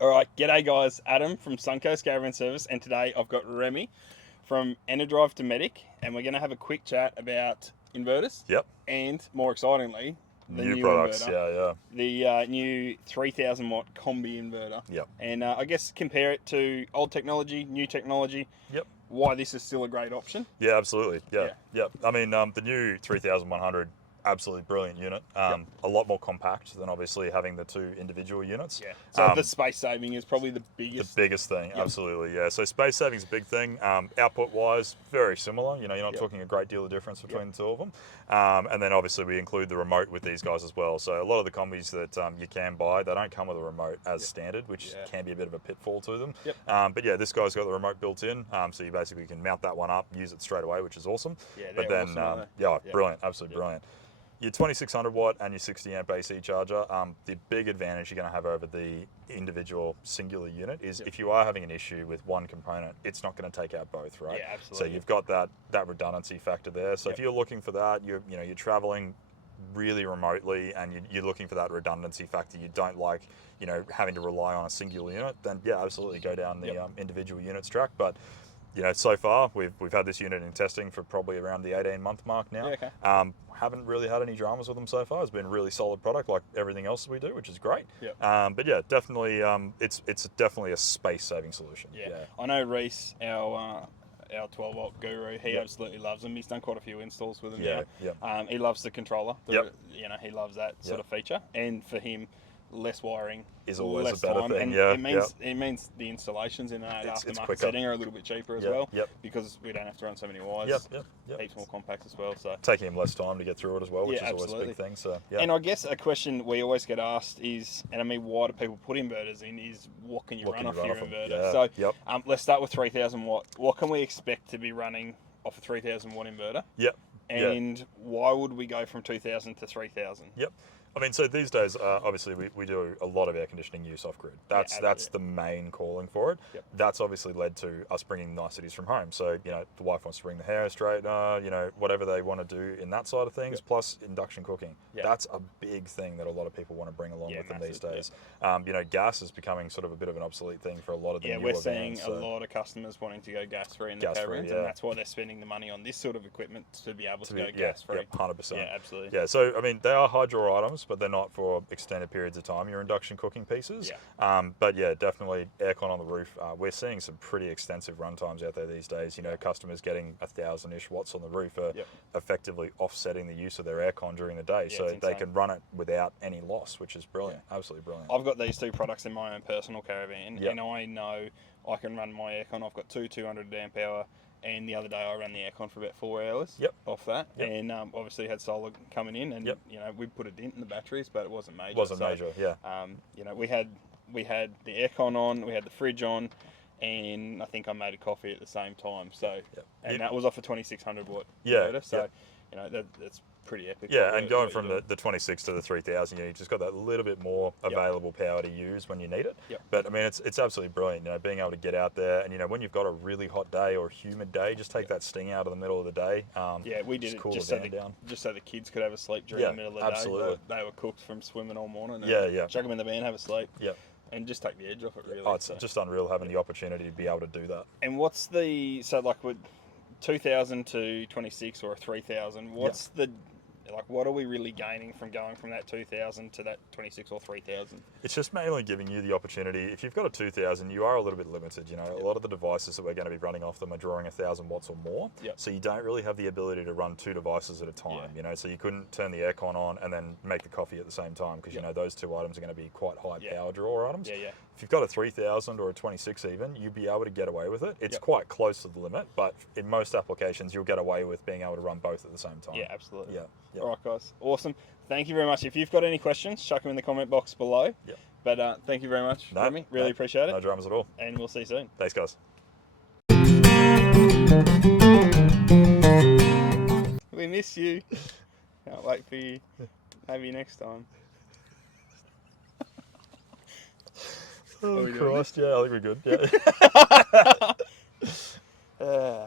All right, g'day guys, Adam from Suncoast Caravan Service, and today I've got Remi from Enerdrive to Medic, and we're going to have a quick chat about inverters. Yep. And more excitingly, the new products. inverter. Yeah. The new 3000 watt combi inverter. Yep. And I guess compare it to old technology, new technology. Yep. Why this is still a great option. Yeah, absolutely. Yeah. I mean, the new 3100, absolutely brilliant unit. A lot more compact than obviously having the two individual units. Yeah. So the space saving is probably the biggest. The biggest thing, absolutely. Yeah. So space saving is a big thing. Output wise, very similar. You know, you're not talking a great deal of difference between the two of them. And then obviously we include the remote with these guys as well. So a lot of the combis that you can buy, they don't come with a remote as standard, which can be a bit of a pitfall to them. But yeah, this guy's got the remote built in, so you basically can mount that one up, use it straight away, which is awesome. Yeah, but then awesome, brilliant, absolutely brilliant. Your 2600 watt and your 60 amp AC charger, the big advantage you're going to have over the individual singular unit is if you are having an issue with one component, it's not going to take out both, right? Yeah, absolutely. So you've got that redundancy factor there. So if you're looking for that, you're traveling really remotely and you're looking for that redundancy factor, you don't like having to rely on a singular unit, then yeah, absolutely go down the individual units track. But so far we've had this unit in testing for probably around the 18-month mark now. Yeah, okay. Haven't really had any dramas with them so far. It's been a really solid product, like everything else we do, which is great. Yep. But yeah, definitely, it's definitely a space-saving solution. Yeah. I know Reese, our 12 volt guru, he absolutely loves them. He's done quite a few installs with them now. He loves the controller. He loves that sort of feature, and for him, less wiring is always less a better time. thing. And it means the installations in that aftermarket setting are a little bit cheaper as well, because we don't have to run so many wires. Heaps more compact as well. So taking him less time to get through it as well, which is always a big thing. So and I guess a question we always get asked is, and I mean, why do people put inverters in? Is what can you run off your inverter? So let's start with 3000 watt. What can we expect to be running off a 3000 watt inverter? And why would we go from 2000 to 3000? I mean, so these days, obviously, we do a lot of air conditioning use off grid. That's the main calling for it. That's obviously led to us bringing niceties from home. So, the wife wants to bring the hair straightener, whatever they want to do in that side of things, plus induction cooking. That's a big thing that a lot of people want to bring along with them these days. Gas is becoming sort of a bit of an obsolete thing for a lot of the newer we're seeing vans, a lot of customers wanting to go gas-free in the caravans, and that's why they're spending the money on this sort of equipment to be able to go gas-free. 100%. Yeah, absolutely. Yeah, so, I mean, they are high draw items, but they're not for extended periods of time, your induction cooking pieces. But yeah, definitely aircon on the roof. We're seeing some pretty extensive run times out there these days. Customers getting 1,000-ish watts on the roof are effectively offsetting the use of their aircon during the day, so they can run it without any loss, which is brilliant. Absolutely brilliant. I've got these two products in my own personal caravan, and I know I can run my aircon. I've got two 200 amp hour, and the other day I ran the aircon for about 4 hours off that, and obviously had solar coming in, and we put a dent in the batteries, but it wasn't major. We had the aircon on, we had the fridge on, and I think I made a coffee at the same time. So and that was off a 2600 watt inverter. So that's pretty epic. And going from the 26 to the 3000, you've just got that little bit more available power to use when you need it. But I mean, it's absolutely brilliant. Being able to get out there and when you've got a really hot day or humid day, just take that sting out of the middle of the day. We did it just so the kids could have a sleep during the middle of the day. They were cooked from swimming all morning. And chuck them in the van, have a sleep. And just take the edge off it, really. It's just unreal having the opportunity to be able to do that. And what's with 2000 to 26 or 3000, what's what are we really gaining from going from that 2000 to that 26 or 3000? It's just mainly giving you the opportunity. If you've got a 2000, you are a little bit limited. A lot of the devices that we're going to be running off them are drawing 1,000 watts or more. So you don't really have the ability to run two devices at a time. So you couldn't turn the aircon on and then make the coffee at the same time, because those two items are going to be quite high power draw items. If you've got a 3000 or a 26 even, you'd be able to get away with it. It's quite close to the limit, but in most applications, you'll get away with being able to run both at the same time. Yeah, absolutely. All right, guys. Awesome. Thank you very much. If you've got any questions, chuck them in the comment box below. But thank you very much, Remi. Really appreciate it. No dramas at all. And we'll see you soon. Thanks, guys. We miss you. Can't wait for you. Have you next time. Oh, Christ. Yeah, I think we're good. Yeah.